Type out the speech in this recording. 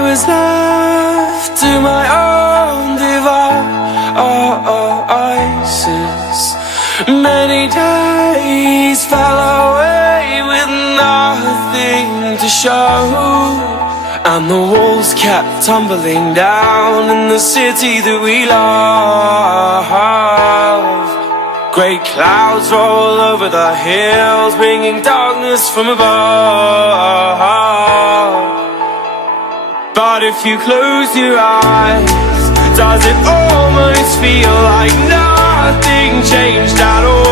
was left to my own devices. Many days fell away with nothing to show, and the walls kept tumbling down in the city that we love. Great clouds roll over the hills, bringing darkness from above. But if you close your eyes, does it almost feel like nothing changed at all?